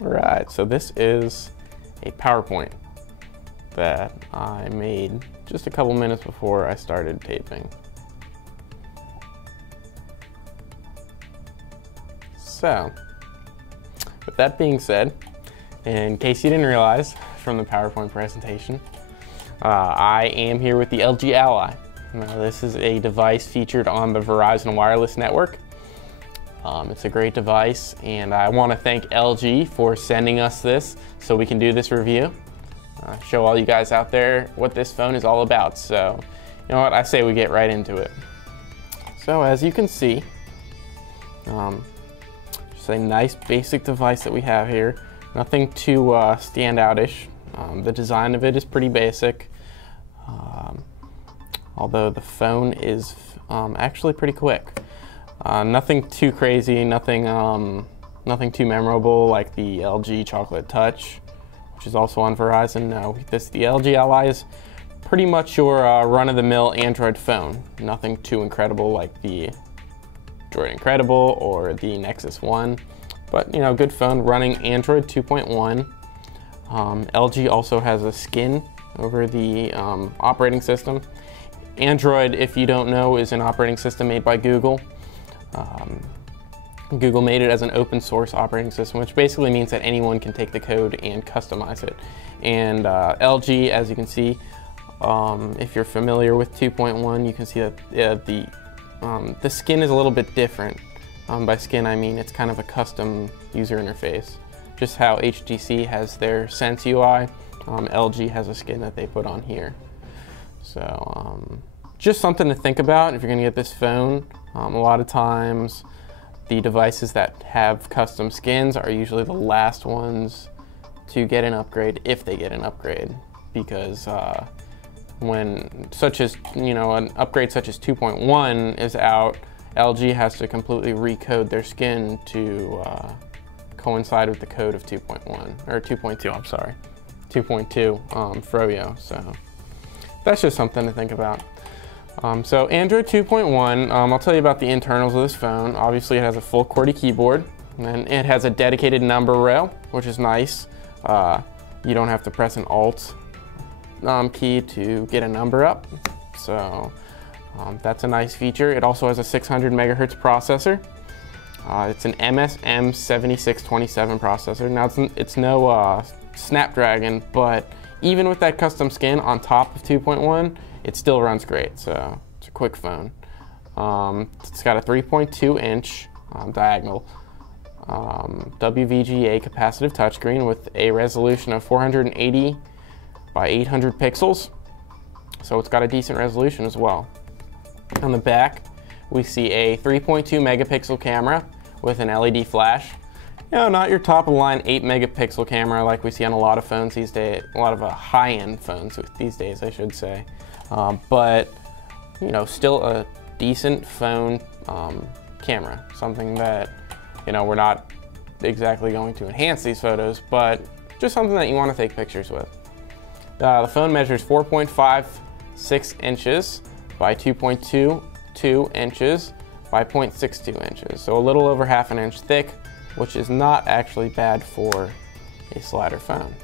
Alright, so this is a PowerPoint that I made just a couple minutes before I started taping. So, with that being said, in case you didn't realize from the PowerPoint presentation, I am here with the LG Ally. Now, this is a device featured on the Verizon Wireless Network. It's a great device, and I want to thank LG for sending us this so we can do this review. Show all you guys out there what this phone is all about. So, you know what, I say we get right into it. So, as you can see, just a nice basic device that we have here. Nothing too standout-ish. The design of it is pretty basic, although the phone is actually pretty quick. Nothing too crazy, nothing too memorable like the LG Chocolate Touch, which is also on Verizon. No, the LG Ally is pretty much your run-of-the-mill Android phone. Nothing too incredible like the Droid Incredible or the Nexus 1, but you know, good phone running Android 2.1. LG also has a skin over the operating system. Android, if you don't know, is an operating system made by Google. Google made it as an open source operating system, which basically means that anyone can take the code and customize it. And LG, as you can see, if you're familiar with 2.1, you can see that the skin is a little bit different. By skin, I mean it's kind of a custom user interface. Just how HTC has their Sense UI, LG has a skin that they put on here. So just something to think about if you're going to get this phone. A lot of times the devices that have custom skins are usually the last ones to get an upgrade, if they get an upgrade, because when an upgrade such as 2.1 is out, LG has to completely recode their skin to coincide with the code of 2.1 or 2.2. I'm sorry, 2.2 Froyo. So that's just something to think about. So Android 2.1, I'll tell you about the internals of this phone. Obviously it has a full QWERTY keyboard, and it has a dedicated number rail, which is nice. You don't have to press an Alt key to get a number up. So that's a nice feature. It also has a 600 megahertz processor. It's an MSM 7627 processor. Now it's no Snapdragon, but even with that custom skin on top of 2.1, it still runs great, so it's a quick phone. It's got a 3.2 inch diagonal WVGA capacitive touchscreen with a resolution of 480 by 800 pixels, so it's got a decent resolution as well. On the back, we see a 3.2 megapixel camera with an LED flash. You know, not your top of the line 8 megapixel camera like we see on a lot of phones these days, a lot of high-end phones these days, I should say. But you know, still a decent phone camera, something that, you know, we're not exactly going to enhance these photos, but just something that you want to take pictures with. The phone measures 4.56 inches by 2.22 inches by 0.62 inches, so a little over half an inch thick, which is not actually bad for a slider phone.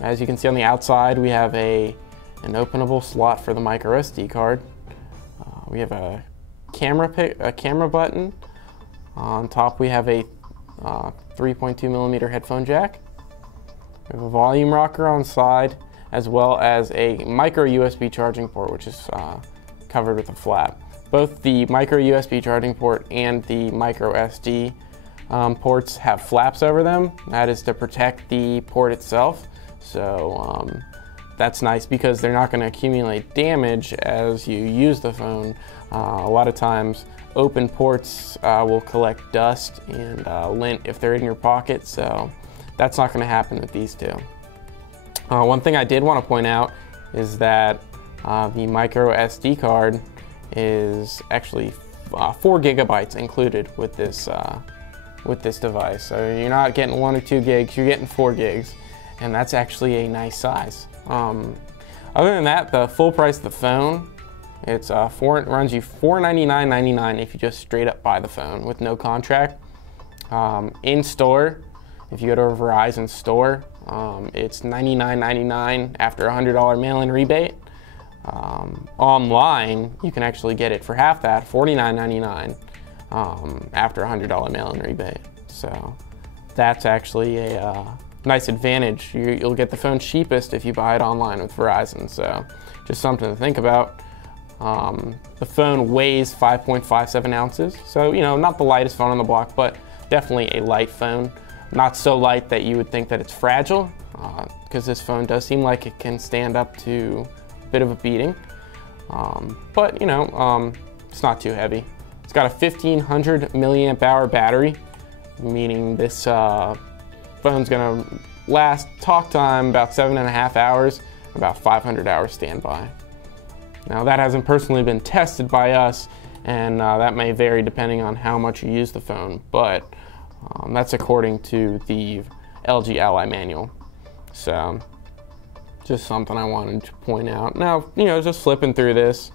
As you can see on the outside, we have an openable slot for the micro SD card. We have a camera button. On top we have a 3.2 millimeter headphone jack. We have a volume rocker on side, as well as a micro USB charging port, which is covered with a flap. Both the micro USB charging port and the micro SD ports have flaps over them. That is to protect the port itself. So that's nice because they're not going to accumulate damage as you use the phone. A lot of times open ports will collect dust and lint if they're in your pocket, so that's not going to happen with these two. One thing I did want to point out is that the micro SD card is actually 4 gigabytes included with this device. So you're not getting 1 or 2 gigs, you're getting 4 gigs, and that's actually a nice size. Other than that, the full price of the phone, it runs you $499.99 if you just straight up buy the phone with no contract. In store, if you go to a Verizon store, it's $99.99 after a $100 mail-in rebate. Online, you can actually get it for half that, $49.99 after a $100 mail-in rebate. So that's actually a nice advantage. You'll get the phone cheapest if you buy it online with Verizon. So just something to think about. The phone weighs 5.57 ounces, so not the lightest phone on the block, but definitely a light phone. Not so light that you would think that it's fragile, because this phone does seem like it can stand up to a bit of a beating. But it's not too heavy. It's got a 1500 milliamp hour battery, meaning this phone's gonna last talk time about 7.5 hours, about 500 hours standby. Now that hasn't personally been tested by us, and that may vary depending on how much you use the phone, but that's according to the LG Ally manual. So just something I wanted to point out. Now, just flipping through this,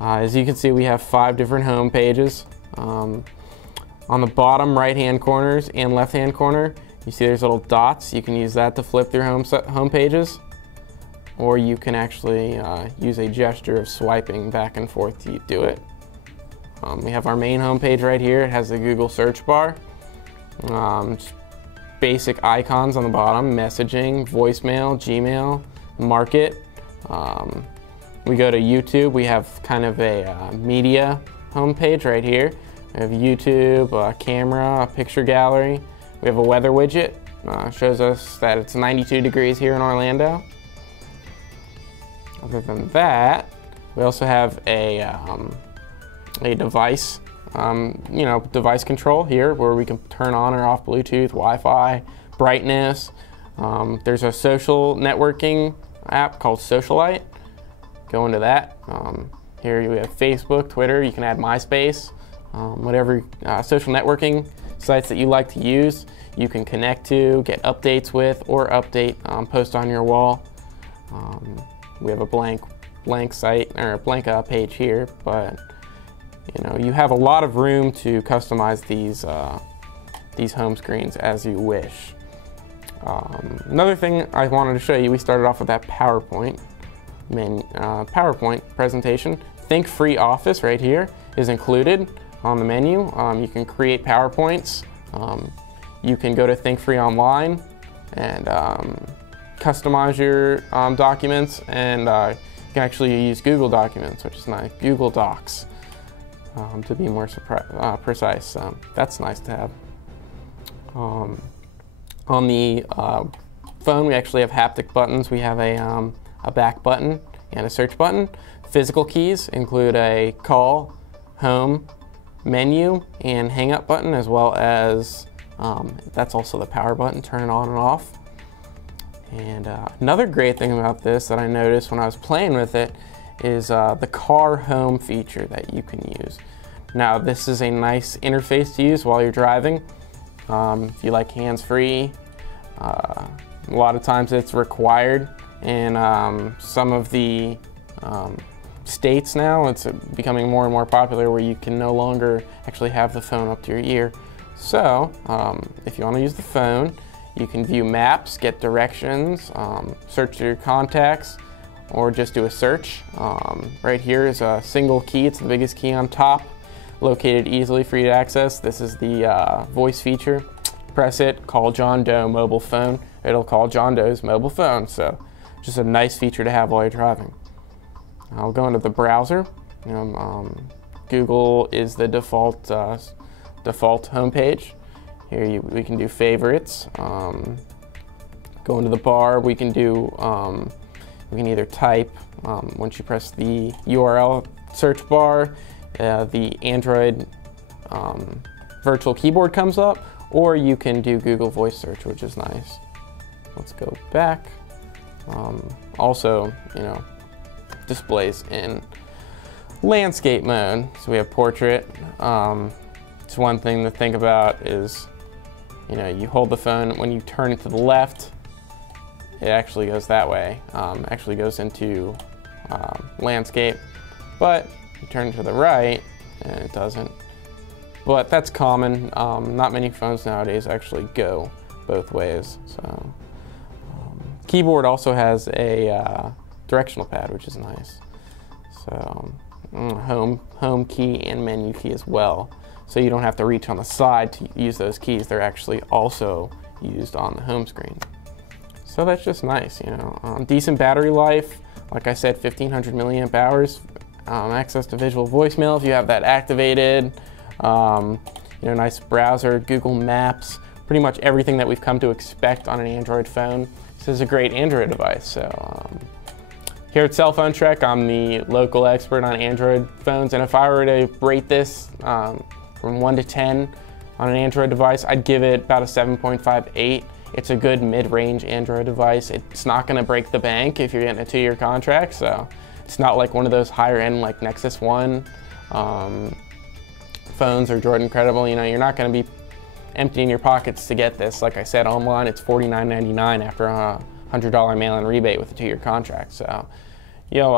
as you can see, we have 5 different home pages. On the bottom right-hand corners and left-hand corner, you see there's little dots. You can use that to flip through home pages, or you can actually use a gesture of swiping back and forth to do it. We have our main home page right here. It has the Google search bar. Just basic icons on the bottom: messaging, voicemail, Gmail, market. We go to YouTube. We have kind of a media homepage right here. We have YouTube, a camera, a picture gallery. We have a weather widget. Shows us that it's 92 degrees here in Orlando. Other than that, we also have a device, device control here, where we can turn on or off Bluetooth, Wi-Fi, brightness. There's a social networking app called Socialite. Go into that. Here we have Facebook, Twitter. You can add MySpace, whatever social networking sites that you like to use. You can connect to, get updates with, or update, post on your wall. We have a blank site, or a blank page here, but you have a lot of room to customize these home screens as you wish. Another thing I wanted to show you, we started off with that PowerPoint presentation. Think Free Office right here is included on the menu. You can create PowerPoints. You can go to Think Free Online and customize your documents, and you can actually use Google Documents, which is nice. Google Docs, to be more precise. That's nice to have. On the phone, we actually have haptic buttons. We have a back button and a search button. Physical keys include a call, home, menu, and hang up button, as well as that's also the power button, turn it on and off. And another great thing about this that I noticed when I was playing with it is the car home feature that you can use. Now, this is a nice interface to use while you're driving. If you like hands-free, a lot of times it's required in some of the states now. It's becoming more and more popular where you can no longer actually have the phone up to your ear. So if you want to use the phone, you can view maps, get directions, search through your contacts, or just do a search. Right here is a single key. It's the biggest key on top, located easily for you to access. This is the voice feature. Press it, call John Doe mobile phone. It'll call John Doe's mobile phone. So just a nice feature to have while you're driving. I'll go into the browser. Google is the default homepage. Here we can do favorites. Go into the bar. We can do. We can either type once you press the URL search bar, the Android virtual keyboard comes up, or you can do Google Voice Search, which is nice. Let's go back. Also, displays in landscape mode. So we have portrait. It's one thing to think about is, you hold the phone, when you turn it to the left, it actually goes that way. Actually goes into landscape, but you turn it to the right and it doesn't. but that's common. Not many phones nowadays actually go both ways. So, keyboard also has a directional pad, which is nice. So, home key and menu key as well. So you don't have to reach on the side to use those keys. They're actually also used on the home screen. So that's just nice, you know. Decent battery life. Like I said, 1500 milliamp hours. Access to visual voicemail if you have that activated. You know, nice browser, Google Maps, pretty much everything that we've come to expect on an Android phone. This is a great Android device. So here at Cell Phone Trek, I'm the local expert on Android phones, and if I were to rate this from 1 to 10 on an Android device, I'd give it about a 7.58. It's a good mid-range Android device. It's not going to break the bank if you're getting a 2-year contract, so it's not like one of those higher-end like Nexus 1 phones or Jordan Credible. You know, you're not going to be emptying your pockets to get this. Like I said, online it's $49.99 after a $100 mail-in rebate with a 2-year contract. So, you know,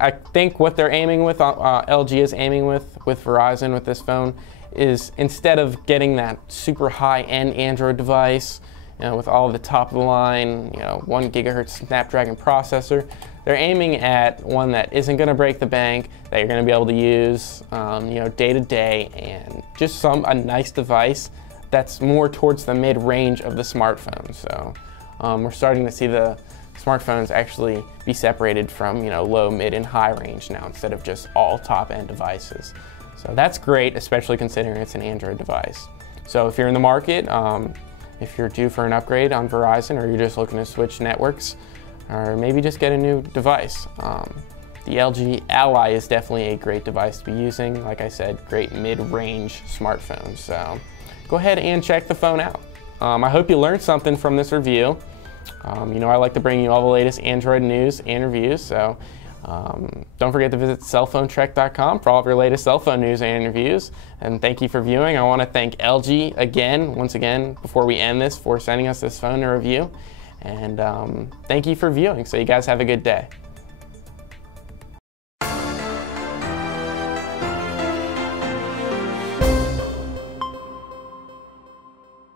I think what they're aiming with, LG is aiming with Verizon with this phone, is instead of getting that super high-end Android device, you know, with all of the top-of-the-line, you know, 1 gigahertz Snapdragon processor, they're aiming at one that isn't going to break the bank, that you're going to be able to use, you know, day to day, and just a nice device that's more towards the mid-range of the smartphone. So we're starting to see the smartphones actually be separated from, you know, low, mid, and high range now instead of just all top-end devices. So that's great, especially considering it's an Android device. So if you're in the market, if you're due for an upgrade on Verizon, or you're just looking to switch networks, or maybe just get a new device, the LG Ally is definitely a great device to be using. Like I said, great mid-range smartphone. So go ahead and check the phone out. I hope you learned something from this review. You know, I like to bring you all the latest Android news and reviews, so don't forget to visit cellphonetrek.com for all of your latest cell phone news and reviews. And thank you for viewing. I want to thank LG once again, before we end this, for sending us this phone to review. And thank you for viewing. So you guys have a good day.